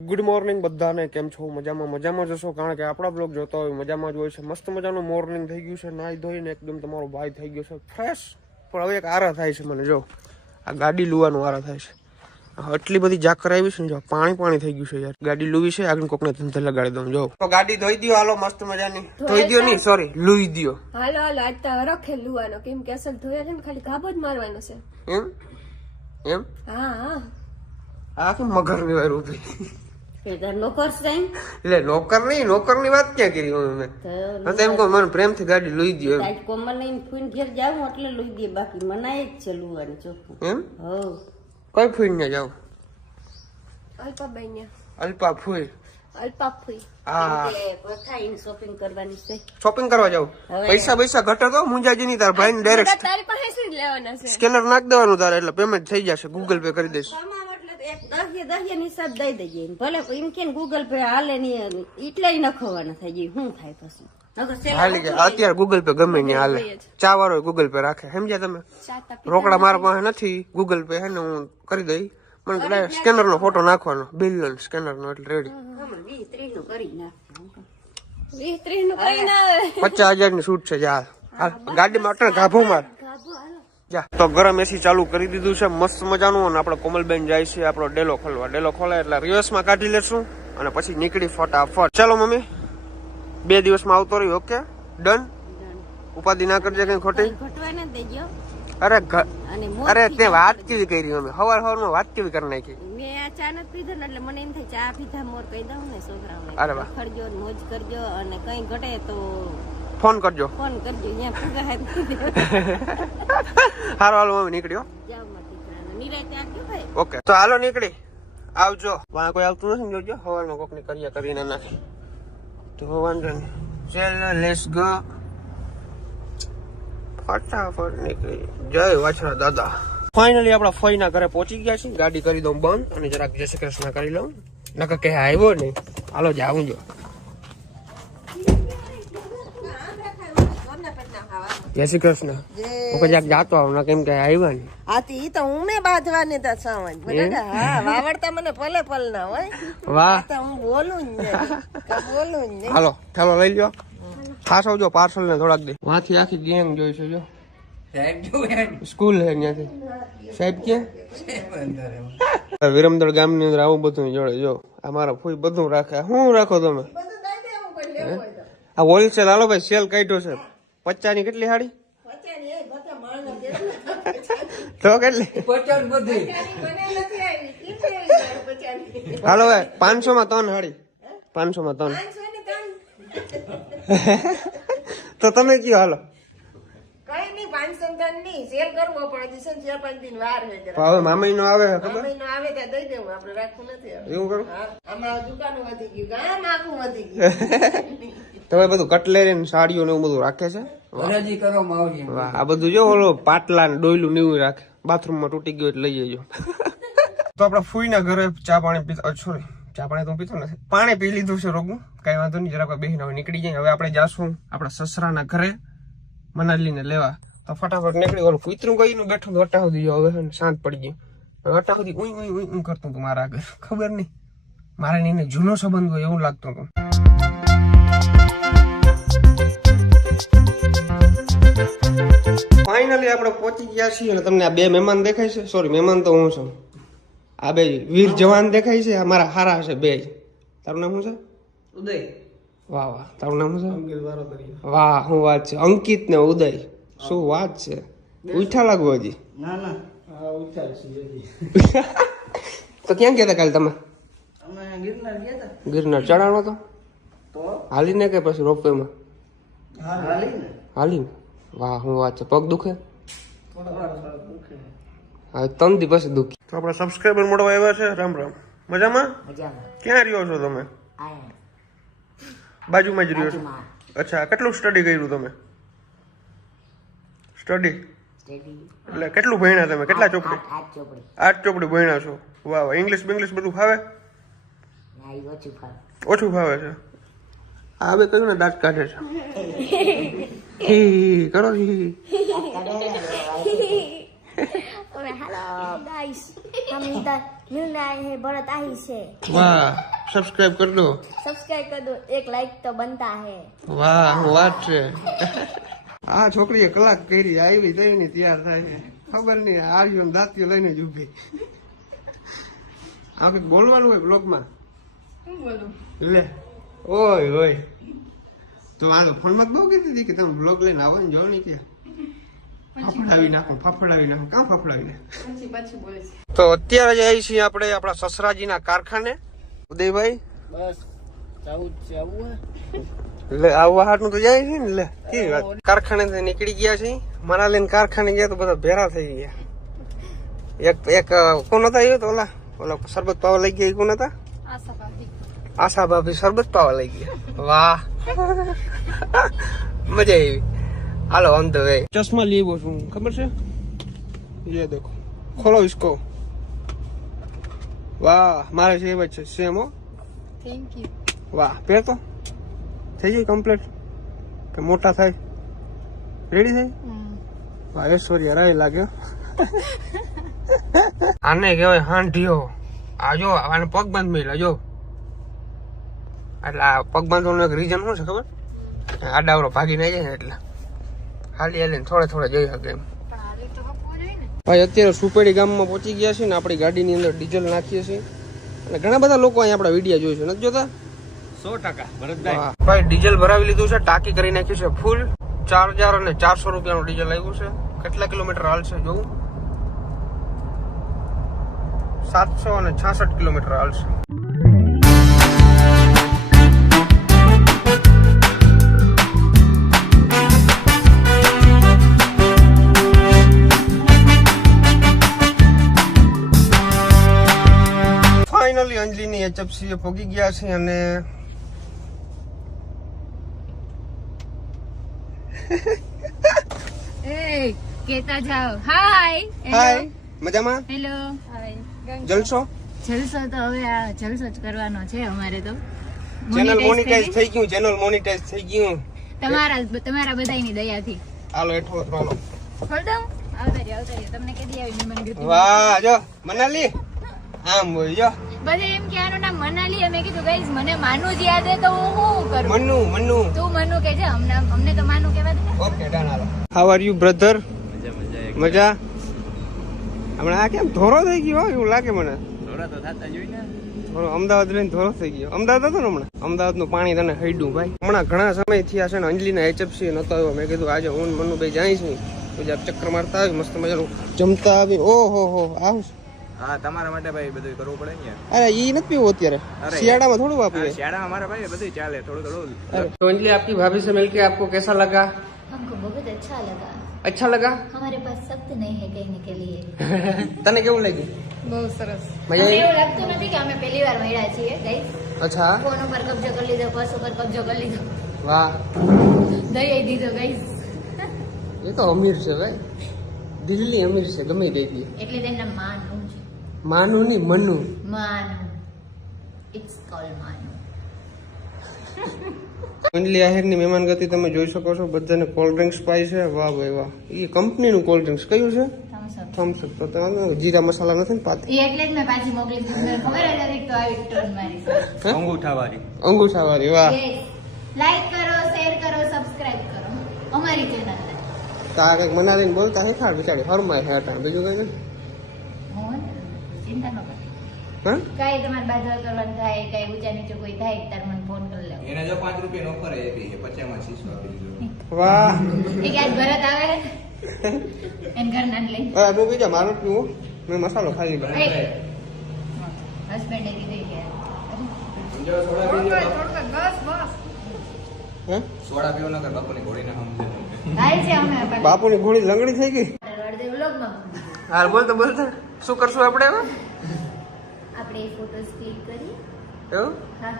Good morning બધાને, કેમ છો? મજામાં જશો, કારણ કે આપણા બ્લોગ જોતા હોય મજામાં જ હોય છે. મસ્ત મજાનું મોર્નિંગ થઈ ગયું છે, નાહી ધોઈને એકદમ તમારો ભાઈ થઈ ગયો છે ફ્રેશ. પણ હવે એક આરા થાય છે મને, જો આ ગાડી લુવાનું આરા થાય છે. એટલી બધી જાક કરાવી છે ને, જો પાણી થઈ ગયું છે યાર. ગાડી લુવી છે, આગળ કોકને ધંધે લગાડી દઉં. જો તો ગાડી ધોઈ દો, હાલો મસ્ત મજાની. ધોઈ દો નહીં, સોરી લુઈ દો. હાલો આજ તો રખે લુવાનો, કેમ કે અસલ ધોયા છે ને ખાલી ગાબો જ મારવાનો છે. એમ હા આ કેમ મગર ની વાર ઉભી? નોકર એટલે નોકર નહીં, નોકર ની વાત ક્યાં કરી મેં? એમ કહું મને પ્રેમ થી ગાડી લઈ દો. કોમલ લઈને ફૂન ઘેર જાવ એટલે લઈ દે, બાકી મનાય જ છે લુવાનું ચોખ્ખું. એમ કઈ ફૂઈ ને જાવ? અલ્પા ફૂઈ. શોપિંગ કરવાની છે. શોપિંગ કરવા જાવ? પૈસા ઘટે તો મુંજાજી ની, તાર ભાઈ ને ડાયરેક્ટ તારી પાસે જ લેવાના છે. સ્કેનર નાખ દેવાનું તારે, એટલે પેમેન્ટ થઈ જશે. ગૂગલ પે કરી દઈશ. દરિયા ની હિસાબ દઈ દેજે, ભલે એમ કે ગૂગલ પે હાલે નહીં એટલે નખવાના થાય જાય. શું થાય પછી હાલી ગયા અત્યારે ગૂગલ પે ગમે ને હાલે. ચા વાળો ગૂગલ પે રાખે, સમજ્યા તમે? રોકડા મારા પાસે નથી, ગૂગલ પે હે ને હું કરી દઈ. મને સ્કેનર નો ફોટો નાખવાનો, બિલ સ્કેનર નો, એટલે રેડી. 50,000 ની છૂટ છે. જા ગાડીમાં અટણ ગાભો માર. તો ગરમ એસી ચાલુ કરી દીધું છે મસ્ત મજાનું. અને આપડે કોમલબેન જાય છે આપણો ડેલો ખોલવા. ડેલો ખોલે એટલે રિવર્સ માં કાઢી લેશું અને પછી નીકળી ફટાફટ. ચાલો મમ્મી, 2 દિવસમાં આવતો રહ્યો. Okay done. ઉપાધિ ના કરજે કઈ ખોટી. અરે તે વાત કેવી કરી અમે સવારમાં વાત કેવી કરી નાખી. મેં આ ચા નથી પીધો એટલે મને એમ થાય ચા પીધા મોર કહી દઉં ને છોકરાઓને. અરે વાહ, ખરજો મોજ કરજો, અને કઈ ઘટે તો ફોન કરજો. અહીંયા પૂગા હારો હાલો મમ્મી નીકળ્યો. ઓકે તો હાલો નીકળી આવજો. વાં કોઈ આવતું નથી જોજો. સવારમાં કોક ની કર્યા કરીને નાખી તો વાંધો નહીં. ચાલ લેટ્સ ગો. ફટાફટ નીકળી. જય વાછડા દાદા. ફાઇનલી આપડા ફઈ ના ઘરે પહોંચી ગયા છે. ગાડી કરી દઉં બંધ અને જરાક જય શ્રી કૃષ્ણ કરી લઉં. નકર કે આવ્યો નહીં. હાલો જાઉં જો. જય શ્રી કૃષ્ણ. હું કદાચ જાતો આવું, કેમ કે આવ્યા ને. આથી તો હું ને બાંધવાની તા સમજ બરાબર. હા વાવડતા મને પલ ના હોય. વાહ, તો હું બોલું જ ને. હાલો ચાલો લઈ લ્યો. ખાસ આવજો, પાર્સલ ને થોડાક દે. વાંથી આખી ગેંગ જોઈ છે. જો સ્કૂલ હે ત્યાંથી. સાહેબ ક્યાં? વિરમદળ ગામ ની અંદર આવું બધું જોડે. જો અમારા ફૂઈ બધું રાખે. શું રાખો તમે? આ હોલસેલ. હાલો ભાઈ, સેલ કાઢ્યો છે. 50 ની કેટલી સાડી? તો કેટલી? હાલો ભાઈ, 500 માં 3 સાડી. 500 માં 3. તો તમે કયો હાલો. કઈ નહીં 500 ની સેલ કરવો પડે છે. 4-5 દિન વાર છે. હવે મામા નો આવે ખબર? મહિનો આવે ત્યાં દઈ દેવું, આપણે રાખવું નથી. એવું કરું. આમાં દુકાનો વધી ગયું, ગામ આખું વધી ગયું. તમે બધું કટલેરી ને સાડીઓ ને એવું બધું રાખે છે. વાહ, આ બધું જો ઓલો પાટલા ને ડોયલું ને એવું રાખે. બાથરૂમ માં તૂટી ગયો એટલે લઈ જજો. તો આપડે ફૂઈ ના ઘરે ચા પાણી પીતા. સોરી, ચા પાણી તો પીતો નથી, પાણી પી લીધું છે રોગું. કઈ વાંધો નહીં, જરાક બેહીને હવે નીકળી જાય. હવે આપણે જાશું આપડા સસરા ના ઘરે મનાલી ને લેવા. તો ફટાફટ નીકળી. ઓલું કૂતરું કઈ બેઠું વટા સુધી હવે શાંત પડી ગયું. વટા સુધી ઉઈ કરતું હતું મારા આગળ. ખબર નહીં, મારે એને જૂનો સંબંધ હોય એવું લાગતું હતું. ફાઇનલી આપણે પહોંચી ગયા છીએ. અને તમને આ 2 મહેમાન દેખાય છે. સોરી, મહેમાન તો હું છું. આ 2 વીર જવાન દેખાય છે. આ મારા હારા છે 2. તારું નામ શું છે? ઉદય. વાહ વાહ, તારું નામ શું છે? વાહ, શું વાત છે. અંકિત ને ઉદય, શું વાત છે. ઉઠા લાગવો હજી? ના તો ક્યાં ગયા હતા કાલે તમે? ગિરનાર ચડાણો તો હાલીને કે પછી રોપવે માં? હાલીને. વાહ, શું વાત છે. પગ દુખે? હા, 3 દિવસ દુખી. તો આપણા સબસ્ક્રાઈબર મળવા આવ્યા છે. રામ રામ. મજામાં? ક્યાં રહ્યો છો તમે? બાજુમાં જ રહ્યો છો? અચ્છા, કેટલું સ્ટડી કર્યું તમે? સ્ટડી એટલે કેટલું ભણ્યા તમે? કેટલા ચોપડી? 8 ચોપડી ભણ્યા છો. વાહ વાહ. ઇંગ્લિશ બધું ફાવે? ઓછું ફાવે છે. આ બે કયું ને દાંત કાઢે છે. કરો Hello guys, kami मिलने आए हैं भरत आही से વાહ સબસ્ક્રાઇબ કરી દો सब्सक्राइब कर दो एक लाइक तो बनता है વાહ વાત છે આ છોકરીએ કલાક કરી આવી તઈ ને તૈયાર થાય છે ખબર નહીં આર્યો દાંતીઓ લઈને જ ઉભી આ કંઈક બોલવાનું હોય બ્લોગમાં લે ઓય ઓય તો આ તો ફોનમાં બહુ કીધી હતી કે તમે બ્લોગ લઈને આવો ને જો નહીં ત્યાં ફફડાવી નાખો કાં ફફડાવી નાખો તો અત્યારે જઈએ છીએ આપણે આપણા સસરાજીના કારખાને ઉદયભાઈ બસ જાવું છે આવું લે આવવા હાટનું તો જાય છે ને લે કેવી વાત કારખાને થી નીકળી ગયા છે મારા લઈને કારખાને ગયા તો બધા ભેરા થઈ ગયા એક કોણ હતા એ તો ઓલા શરબત પાવા લઈ ગયા કોણ હતા આશા ભાભી શરબત પાવા લઈ ગયા વાહ મજા આવી હાલો ઓન ધ વે ચશ્મા લેવો છું ખબર છે ये देखो खोलो इसको वाह मारे છે એવા છે સેમ હો थैंक यू વાહ પહેર તો થઈ ગઈ કમ્પ્લીટ કે મોટા થાય રેડી થઈ વાહ ઐશ્વર્યા રાય લાગ્યો આને કહેવાય હાંઢિયો આ જો આને પગ બાંધ મેલા જો એટલે આ પગ બાંધવાનું એક રીઝન શું છે ખબર આડાવરો ભાગી ના જાય ને એટલે હાલી હાલીને થોડે જઈ શકે એમ ભાઈ અત્યારે સુપેડી ગામમાં પહોંચી ગયા છે ને આપણી ગાડીની અંદર ડીઝલ નાખીએ છીએ અને ઘણા બધા લોકો અહીંયા આપણા વિડીયો જોઈ છે નથી જોતા 100% ભરતભાઈ ભાઈ ડીઝલ ભરાવી લીધું છે ટાંકી કરી નાખ્યું છે ફૂલ 4000 અને 400 રૂપિયાનું ડીઝલ આવ્યું છે કેટલા કિલોમીટર હાલશે જોવું 766 કિલોમીટર હાલશે ફાઇનલી અંજલિની HFC એ પહોંચી ગયા છે અને कहता जाओ हाय હાય મજામાં હેલો જલસો જલસો તો હવે આ જલસો જ કરવાનો છે અમારે તો ચેનલ મોનેટાઇઝ થઈ ગયું તમારા બધાની દયાથી હાલો હેઠો ઉતરવાનો ખોલ દઉં આવતા રહ્યો તમને કદી આવી મહેમાન ગતિ વાહ જો મનાલી આમ હોય જો બધે એમ કે આનું નામ મનાલી અમે કીધું ગાઈઝ મને માનુ જ યાદ હે તો હું શું કરું મન્નુ તું મનુ કે છે અમને તો માનુ કહેવા દે ઓકે ડન હાલો હાઉ આર યુ બ્રધર મજા હમણાં આ કેમ ધોરો થઈ ગયો એવું લાગે મને થોડા તો થાતા જોઈ ને થોડો અમદાવાદ લઈને ધોરો થઈ ગયો અમદાવાદ હતો ને હમણાં અમદાવાદનું પાણી તને હૈડું ભાઈ હમણાં ઘણા સમય થયા છે ને અંજલિના HFC નતો આવ્યો મેં કીધું આજે હું મનુ ભાઈ જાય છે બીજા ચક્કર મારતા આવી મસ્ત મજાનું જમતા આવી ઓહો હો આવું હા તમારા માટે ભાઈ બધું કરવું પડે ને અરે ઈ નથી પીવું અત્યારે શિયાળામાં થોડું વાપીએ શાળા અમારા भाई બધું ચાલે થોડું तो अंजलि आपकी भाभी से मिलके आपको कैसा लगा हमको बहुत अच्छा लगा अच्छा लगा हमारे पास शब्द नहीं है कहने के लिए तने केવું લાગ્યું બહુ સરસ મજા આવી એવું લાગતું નથી કે અમે પહેલી વાર મળ્યા છીએ ગાઈસ અચ્છા ફોન ઉપર કબજો કરી લીધો પર્સ ઉપર કબજો કરી લીધો વાહ દઈ દીધો ગાઈસ એ તો અમીર છે ભાઈ દિલ્હી અમીર છે ગમે ગઈ હતી એટલે તેના માનું છે માનું ની મનુ માનું ઇટ્સ કોલ માનું અંજલિ આહિરની મહેમાન ગતિ તમે જોઈ શકો છો બધાને કોલ્ડ ડ્રિંક્સ પાય છે વાહ ભાઈ વાહ એ કંપનીનું કોલ્ડ ડ્રિંક્સ કયું છે થમ્સ અપ તો તમે જીરા મસાલા નથી ને પાત એટલે જ મેં પાછી મોકલી દીધી મને ખબર જ હતી તો આવી ટર્ન મારી અંગૂઠાવાળી અંગૂઠાવાળી વાહ લાઈક કરો શેર કરો સબસ્ક્રાઇબ કરો અમારી ચેનલ ને તા કઈક મનાલીને બોલતા હેઠા બિચારી હરમાય હેઠા બીજું કઈ નહીં મોહન ચિંતા ન કર હા કાઈ તમારે બાજુ કરવાનું થાય કઈ ઊંચા નીચે કોઈ થાય તાર મને ફોન કરી લેવો એને જો 5 રૂપિયા ઓફર આપી છે 50 માં 600 આપી દીધો વાહ એ કે આજ ભરત આવે એન ઘર ના લઈ હું બીજા મારું પીવું મેં મસાલો ખાઈ લીધો હસબન્ડ એ કીધું કે જો સોડા પીજો હે સોડા પીવો નકર બાપુની ઘોડીને સમજે થાય છે અમે બાપુની ઘોડી લંગડી થઈ ગઈ અડધે વ્લોગમાં હાલ બોલતા શું કરશું આપણે હવે આપણે ફોટોસ ક્લિક કરી એવું હા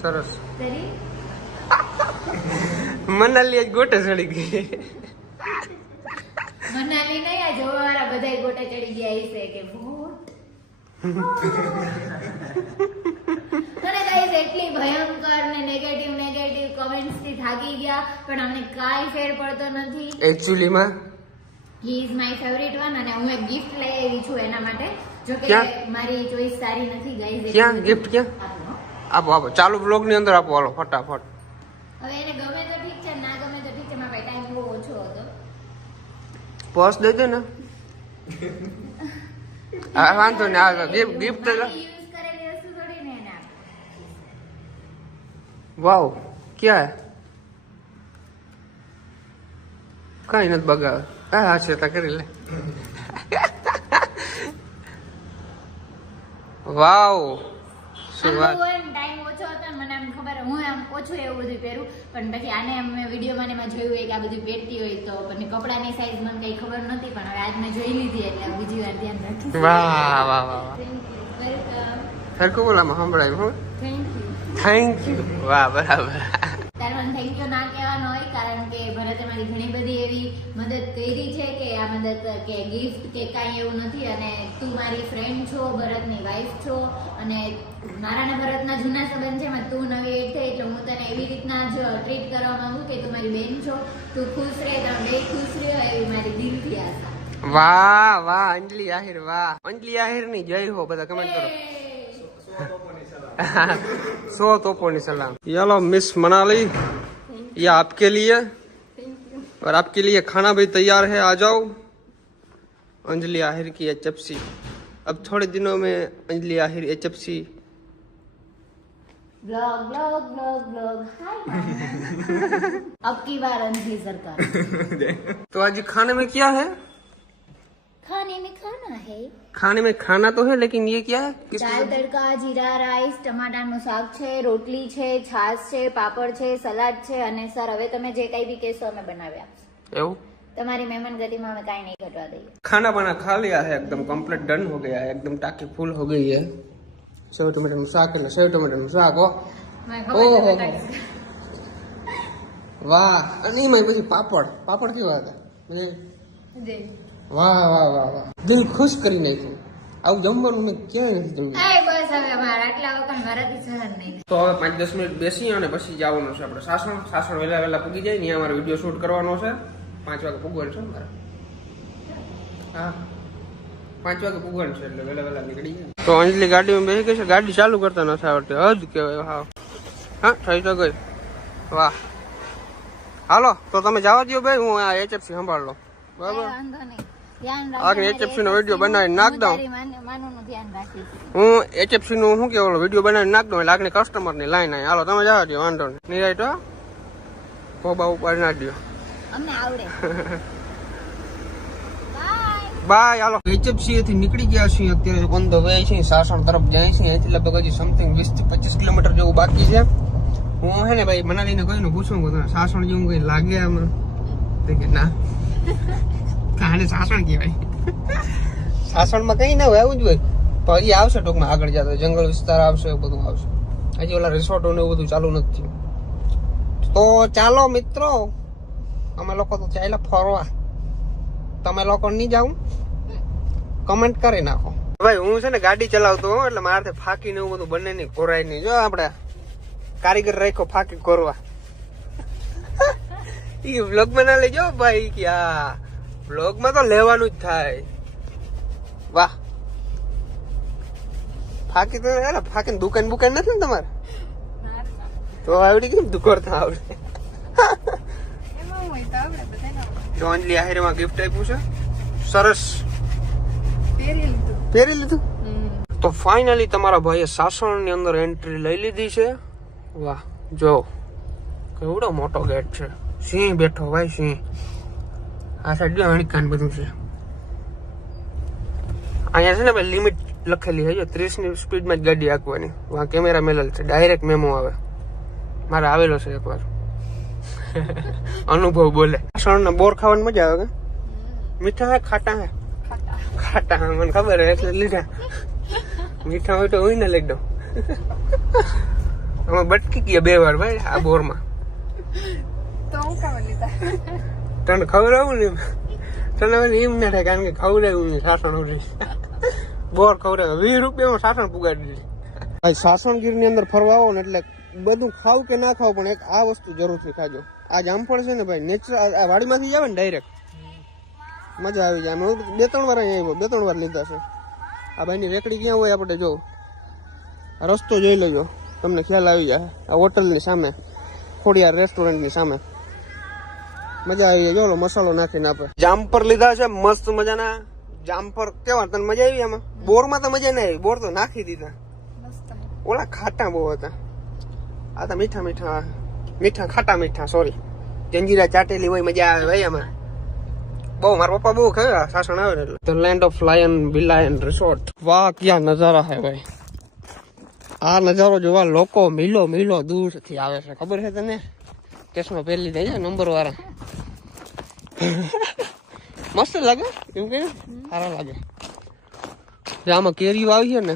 સરસ કરી મનાલી આજ ગોટે ચડી ગઈ મનાલી નહીં આ જોવા વાળા બધા ગોટે ચડી ગયા હશે કે ભૂત અને ગાઈસ એટલી ભયંકર ને નેગેટિવ કમેન્ટ્સ થી થાકી ગયા પણ અમને કાઈ ફેર પડતો નથી એકચ્યુઅલી માં he is my favourite one અને હું એક ગિફ્ટ લઈ આવી છું એના માટે જો કે ક્યાં? મારી ચોઈસ સારી નથી ગાઈઝ. ક્યાં ગિફ્ટ ક્યાં આપો આપો ચાલુ બ્લોગ ની અંદર આપો હાલો ફટાફટ. હવે એને ગમે તો ઠીક છે, ના ગમે તો ઠીક છે, મારા ટાઈમ બહુ ઓછો હતો. પર્સ દઈ દે ને. હા વાંધો ને આ ગિફ્ટ મારી યુઝ કરેલી વસ્તુ થોડી ને એને આપો. વાવ ક્યાં કઈ નથી બગાવે. હા છે તા કરી લે. વાવ શું વાત. ટાઈમ ઓછો હતો ને મને આમ ખબર હું આમ ઓછું એવું બધું પહેરું, પણ પછી આને મેં વિડીયોમાં ને એમાં જોયું હોય કે આ બધું પહેરતી હોય તો પણ કપડાની સાઈઝ મને કઈ ખબર નહોતી, પણ હવે આજ મેં જોઈ લીધી એટલે બીજી વાર ધ્યાન રાખીશ. વાહ વાહ વાહ વેલકમ. સરખું બોલામાં સંભળાય હું થેન્ક યુ. Thank you. વાહ બરાબર. તારે મને થેન્ક યુ ના કહેવાનું હોય, કારણ કે ભરતે મારી ઘણી બધી એવી મદદ કરી છે કે આ મદદ કે ગિફ્ટ કે કાંઈ એવું નથી, અને તું મારી ફ્રેન્ડ છો, ભરતની વાઈફ છો, અને મારા ને ભરતના જૂના સંબંધ છે, એમાં તું નવી એડ થઈ એટલે હું તને એવી રીતના જ ટ્રીટ કરવા માંગુ કે તું મારી બેન છો, તું ખુશ રહે, તમે બે ખુશ રહ્યો એવી મારી દિલથી આશા. વાહ વાહ અંજલિ આહિર વાહ. અંજલિ આહિર ની જય હો બધા કમેન્ટ કરો. 100 तोपों सलाम. चलो मिस मनाली ये आपके लिए और आपके लिए खाना भी तैयार है, आ जाओ. अंजलि आहिर की HFC. अब थोड़े दिनों में Anjali Ahir HFC. Blog blog blog blog hi अब की बार अंजलि सरकार. तो आज खाने में क्या है? खाने में खाना है खाने में खाना तो है लेकिन ये क्या है? किस दाल तड़का, जीरा राइस, टमाटाનું શાક છે, રોટલી છે, છાશ છે, પાપડ છે, સલાડ છે, અને સર હવે તમે જે કઈ भी કહેશો અમે બનાવ્યા. એવું તમારી મહેમાન ગતિમાં અમે કાંઈ નહીં ઘટવા દઈએ. खाना बना खा लिया है, एकदम कंप्लीट डन हो गया है, एकदम टाकी फुल हो गई है. सेव टमाटर શાક એટલે સેવ ટમાટર શાક હો. ઓહો વાહ. અને એમાં પછી પાપડ પાપડ કેવા હતા? વાહ વાહ વાહ વાહ દિલ ખુશ કરી નાખ્યું. આવું જમવાનું મેં ક્યાંય નથી જમ્યું. બસ હવે અમારા આટલા વખત મારાથી સહન નહીં. તો હવે 5-10 મિનિટ બેસી અને પછી જવાનું છે આપણે સાસણ વહેલા પૂગી જાય ત્યાં અમારે વિડીયો શૂટ કરવાનો છે. 5 વાગે પૂગવાનું છે મારે. હા 5 વાગે પૂગવાનું છે એટલે વહેલા નીકળી જાય. તો અંજલિ ગાડીમાં બેસી ગઈ છે, ગાડી ચાલુ કરતા નથી આવડતી, હદ કહેવાય. હા થઈ તો ગઈ. વાહ હાલો તો તમે જવા દો ભાઈ, હું આ HFC સંભાળ લો બરાબર. વાંધો નહીં, ધ્યાન આગળ HFC નો વિડીયો બનાવીને નાખ દઉં. માનું ધ્યાન રાખીશ. હું HFC નું શું કે ઓલો વિડીયો બનાવીને નાખ દઉં એટલે આગળ કસ્ટમર ની લાઈન આવી. હાલો તમે જવા દો વાંધો નહીં. નિરાઈટ હો કોબા ઉપર નાખ દો. અમને આવડે. બાય. હાલો HFC થી નીકળી ગયા છીએ અત્યારે ઓન ધ વે છીએ સાસણ તરફ જાય છે. અહીંથી લગભગ હજી સમથિંગ 20 થી 25 કિલોમીટર જેવું બાકી છે. હું હે ને ભાઈ મનાલીને કહીને પૂછું કે સાસણ જેવું કઈ લાગે આમાં? કે ના કાને સાસણ કહેવાય. સાસણમાં કઈ ના હોય, આવું જ હોય. તો હજી આવશે ટૂંકમાં આગળ જતા જંગલ વિસ્તાર આવશે, એવું બધું આવશે. હજી ઓલા રિસોર્ટો ને એવું બધું ચાલુ નથી. તો ચાલો મિત્રો અમે લોકો તો ચાલ્યા ફરવા. તમે લોકો નહીં જાવ કમેન્ટ કરી નાખો. ભાઈ હું છે ને ગાડી ચલાવતો હોઉં એટલે મારાથી ફાકી ને એવું બધું બંને ની કોરાય નહીં. જો આપણે કારીગર રાખ્યો ફાકી કોરવા. ઈ વ્લોગ માં ના લેજો ભાઈ કે આ વ્લોગ માં તો લેવાનું જ થાય. વાહ ફાકી તો ફાકી દુકાન બુકાન નથી ને તમારે? તો આવડી કેમ દુકોરતા આવડે? જો અંજલિ આહિરમાં ગિફ્ટ આપ્યું છે, સરસ પહેરી લીધું. તો ફાઇનલી તમારા ભાઈએ સાસણ ની અંદર એન્ટ્રી લઈ લીધી છે. વાહ જો કેવડો મોટો ગેટ છે. સિંહ બેઠો ભાઈ, સિંહ. આ સાઈડ જો હણીકાન બધું છે. અહીંયા છે ને ભાઈ લિમિટ લખેલી છે, જો 30 ની સ્પીડમાં જ ગાડી હાંકવાની. વहाँ કેમેરા મેલેલ છે, ડાયરેક્ટ મેમો આવે. મારે આવેલો છે એકવાર. અનુભવ બોલે. સાસણ બોર ખાવાની મજા આવે કે મીઠા હે ખાટા હે? ખાટા હે મને ખબર હે એટલે લીધા. મીઠા હોય તો હોય ને લઈ દઉં. અમે બટકી ગયા 2 વાર ભાઈ આ બોરમાં. તને ખબર આવું ને તને હવે એમ ના થાય, કારણ કે ખવડાવ્યું ને સાસણ ઉડી બોર ખવડાવ્યું. 20 રૂપિયામાં સાસણ પુગાડી દીધી. ભાઈ સાસણગીર ની અંદર ફરવા આવો ને એટલે બધું ખાવ કે ના ખાવ પણ એક આ વસ્તુ જરૂરથી ખાજો. આ જામફળ છે ને ભાઈ નેચરલ આ વાડીમાંથી જ આવે ને ડાયરેક્ટ, મજા આવી જાય. હું 2-3 વાર અહીંયા આવ્યો, 2-3 વાર લીધા છે. આ ભાઈની રેકડી ક્યાં હોય આપણે જો આ રસ્તો જોઈ લેજો, તમને ખ્યાલ આવી જાય. આ હોટલની સામે, ખોડિયાર રેસ્ટોરન્ટની સામે. મજા આવી જાય. જો મસાલો નાખીને આપે. જામફળ લીધા છે મસ્ત મજાના. જામફળ કેવા, તને મજા આવી આમાં? બોરમાં તો મજા નહીં આવી, બોર તો નાખી દીધા. ઓલા ખાટા બહુ હતા, આ તો મીઠા મીઠા મીઠા ખાટા મીઠા. સોરી, જંજીરા ચાટેલી હોય, મજા આવે ભાઈ આમાં બહુ. મારા પપ્પા બહુ ખાય સાસણ આવે ને એટલે. ધ લેન્ડ ઓફ લાયન વિલાયન રિસોર્ટ. વાહ ક્યાં નજારા હે ભાઈ. આ નજારો જોવા લોકો મીલો મીલો દૂરથી આવે છે, ખબર છે તને? કેસમાં પહેલી જાય નંબર વાળા. મસ્ત લાગે એમ કે સારા લાગે. આમાં કેરીઓ આવી છે ને,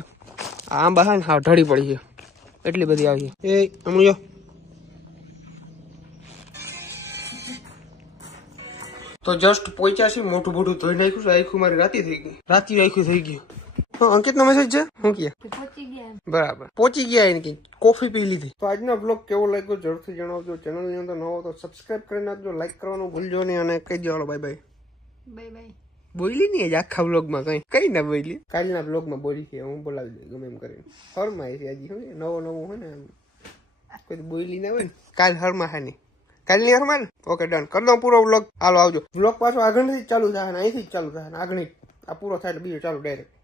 આંબા હા ને હા ઢળી પડી છે, એટલી બધી આવી છે. એ હમણાં જો તો જસ્ટ પહોંચ્યા છે. મોટું મોટું ધોઈ નાખ્યું છે. આખું મારી રાતી થઈ ગઈ, રાતી આખું થઈ ગયું. હા, અંકિત નો મેસેજ છે. શું કે બરાબર પહોંચી ગયા એને કઈ કોફી પી લીધી. તો આજનો બ્લોગ કેવો લાગ્યો જરૂરથી જણાવજો. ચેનલ ની અંદર નવો તો સબસ્ક્રાઇબ કરી નાખજો, લાઈક કરવાનું ભૂલજો નહીં અને કહી દેવાનો બાય બાય. Bye bye. બોલી નહીં આખા બ્લોગમાં કઈ ના બોલી. કાલના બ્લોગમાં બોલી છે, હું બોલાવી દઉં ગમે એમ કરીને. હરમાં છે હજી, શું નવો નવો હોય ને કોઈ બોલી ના હોય ને. કાલ હરમાં હા નહીં, કાલની હરમાં ને. ઓકે ડન, કરી દઉં પૂરો બ્લોગ. હાલો આવજો. બ્લોગ પાછો આગળથી જ ચાલુ થાય ને અહીંથી જ ચાલુ થાય ને આગળ આ પૂરો થાય એટલે બીજો ચાલુ ડાયરેક્ટ.